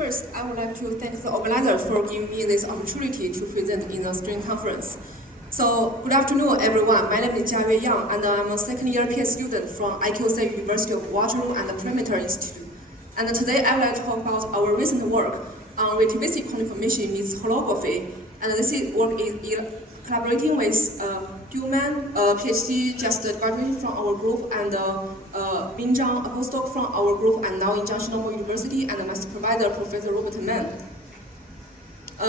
First, I would like to thank the organizers for giving me this opportunity to present in the STRING conference. So, good afternoon, everyone. My name is Jiayue Yang, and I'm a second-year PhD student from IQC University of Waterloo and the Perimeter Institute. And today, I would like to talk about our recent work on relativistic quantum information meets holography. And this work is collaborating with Duman, PhD just graduated from our group, and Bin Zhang, a postdoc from our group, and now in Jiangxi Normal University, and master provider, Professor Robert Mann.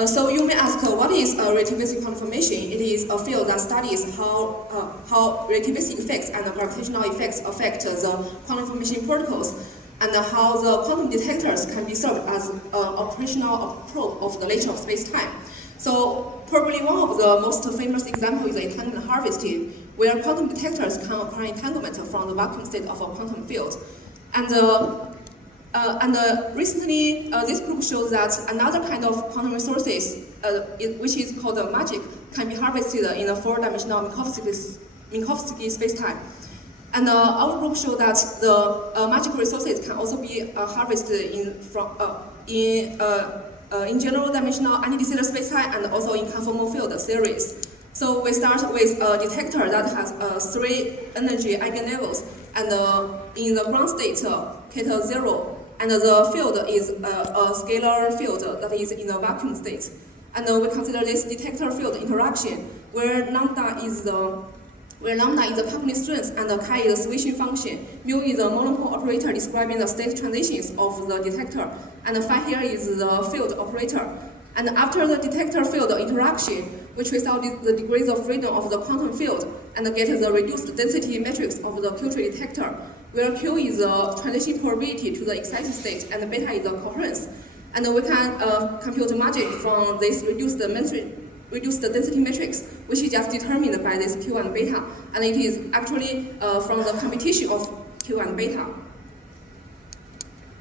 So you may ask, what is relativistic quantum information? It is a field that studies how relativistic effects and gravitational effects affect the quantum information protocols, and how the quantum detectors can be served as an operational probe of the nature of space-time. So probably one of the most famous examples is entanglement harvesting, where quantum detectors can acquire entanglement from the vacuum state of a quantum field. And recently, this group shows that another kind of quantum resources, which is called magic, can be harvested in a four-dimensional Minkowski spacetime. And our group showed that the magic resources can also be harvested in general dimensional anti-de-Sitter spacetime and also in conformal field series. So we start with a detector that has three energy eigenlevels, and in the ground state, keta 0, and the field is a scalar field that is in a vacuum state. And we consider this detector field interaction, where lambda is the Coulomb strength and chi is the switching function. Mu is the monopole operator describing the state transitions of the detector, and phi here is the field operator. And after the detector field interaction, we trace out the degrees of freedom of the quantum field and get the reduced density matrix of the Q-tree detector, where Q is the transition probability to the excited state and beta is the coherence. And we can compute magic from this reduced density matrix, which is just determined by this Q and beta, and it is actually from the computation of Q and beta.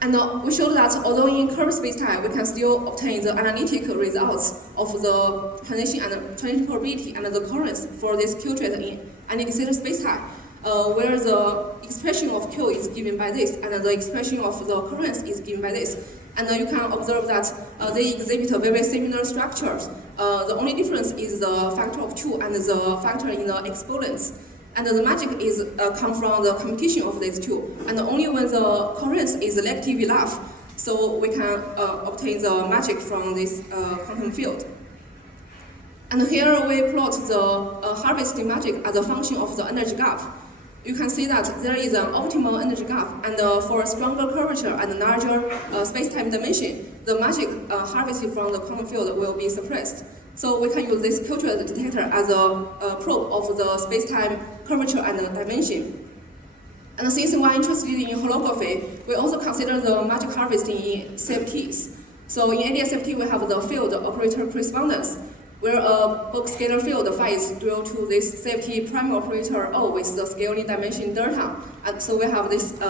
And we showed that although in curved spacetime, we can still obtain the analytic results of the transition probability and the coherence for this Q-trait in anti-de-Sitter spacetime, where the expression of Q is given by this, and the expression of the coherence is given by this. And you can observe that they exhibit very similar structures. The only difference is the factor of 2 and the factor in the exponents. And the magic is come from the computation of these two. And only when the coherence is negative enough, so we can obtain the magic from this quantum field. And here we plot the harvesting magic as a function of the energy gap. You can see that there is an optimal energy gap, and for a stronger curvature and larger space-time dimension, the magic harvested from the quantum field will be suppressed. So we can use this Q-trait detector as a probe of the space-time curvature and dimension. And since we are interested in holography, we also consider the magic harvesting in CFTs. So in ADS-CFT, we have the field operator correspondence, where a bulk scalar field phi is due to this CFT prime operator O with the scaling dimension delta. And so we have this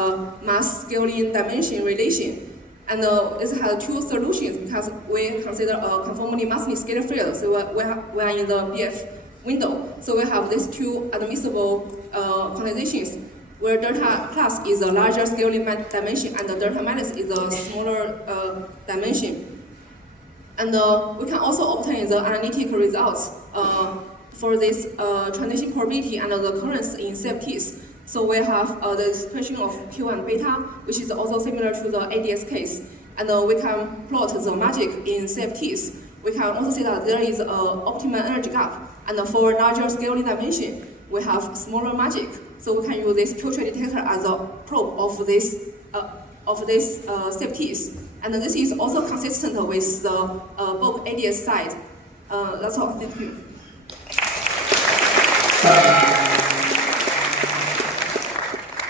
mass scaling dimension relation. And this has two solutions because we consider a conformally massless scalar field. So we are in the BF window. So we have these two admissible quantizations, where delta plus is a larger scaling dimension and the delta minus is a smaller dimension. And we can also obtain the analytic results for this transition probability and the coherence in CFTs. So we have the expression of Q and beta, which is also similar to the ADS case. And we can plot the magic in CFTs. We can also see that there is an optimal energy gap. And for larger scaling dimension, we have smaller magic. So we can use this Q-trait detector as a probe of this CFTs. And this is also consistent with the bulk ADS side. That's all. Thank you.